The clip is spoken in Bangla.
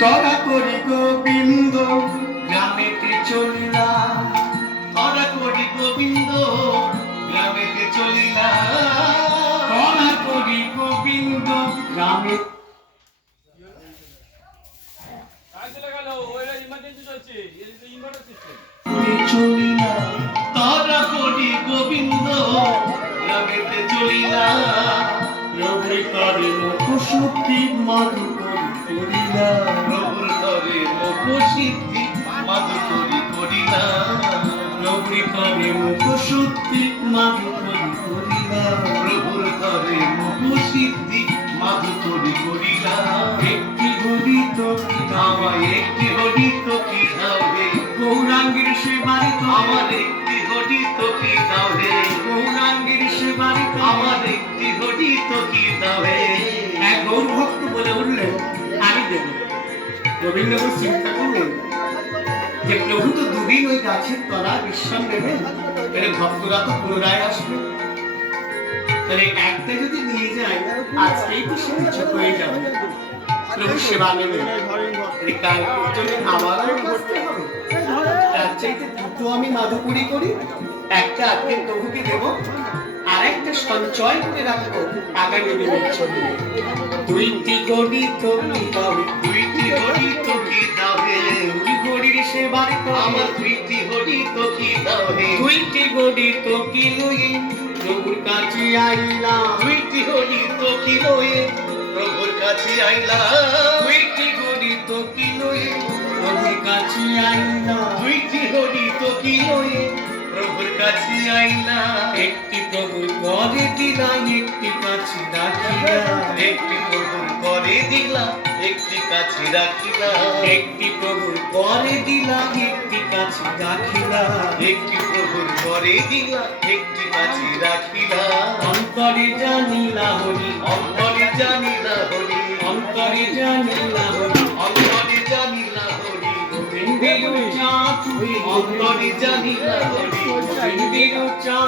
তরা করি গোবিন্দ গ্রামেতে চলিলা, তরা করি গোবিন্দ গ্রামেতে চলিলা, তরা করি গোবিন্দ গ্রামে চলিলা, তরা করি গোবিন্দ গ্রামেতে চলিলা, রবি করে মুখশুদ্ধি মধু করিলা, প্রভুর তরে মুখসিদ্ধি মাধুকরি করিলা, রবি করে মুখশুদ্ধি মধু করিলা, প্রভুর তরে মুখসিদ্ধি মাধুকরি করিলা। একটি গরিত আমায় একটি হরিত কি দাও হে, গৌরাঙ্গের সেবারে আমার একটি হরিত কি দাও হে, গৌরাঙ্গের সেবারে আমার একটি হরিত কি দাও হে। এক গৌর ভক্ত বলে উঠলেন আমি দেব। রবীন্দ্রনাথ চিন্তা করলেন যে প্রভু তো দুদিন ওই গাছের তলা বিশ্রাম নেবেন, তাহলে ভক্তরা তো পুনরায় আসবে, তাহলে একটা যদি নিয়ে যায় আজকেই তো সে কিছু হয়ে যাবে, প্রভু সেবা নেবেন, কালকের জন্য আমারও বসতে হবে, তার চাইতে দুটো আমি মাধুপুরি করি, একটা আজকে প্রভুকে দেব আর একটা সঞ্চয় করে রাখবো আগামী দিনের জন্য। দুইটি গণিত দুইটি হরিত কি দাও হে, দুই গড়ির সেবারে আমার দুইটি হরিত কি দাও হে, দুইটি গণিত কি লই প্রভুর কাছে আইলাম, দুইটি হরিত কি লয়ে প্রভুর কাছে আইলা, দুইটি গণিত কি লই প্রভুর কাছে আইলাম, দুইটি হরিত কি লয়ে প্রভুর কাছে আইলা, একটি প্রভুর পরে দিলাম একটি কাছে রাখিলাম, একটি প্রভুর করে দিলা একটি কাছে রাখিলা, একটি প্রভুর পরে দিলাম একটি কাছে রাখিলাম, একটি প্রভুর করে দিলা একটি কাছে রাখিলা, অন্তরে জানিলা হরি, অন্তরে জানিলা হরি, অন্তরে জানিলা হরি, অন্তরে জানিলা হরি, গোবিন্দের চাঁদ তুই, অন্তরে জানিলা হরি, গোবিন্দের চাঁদ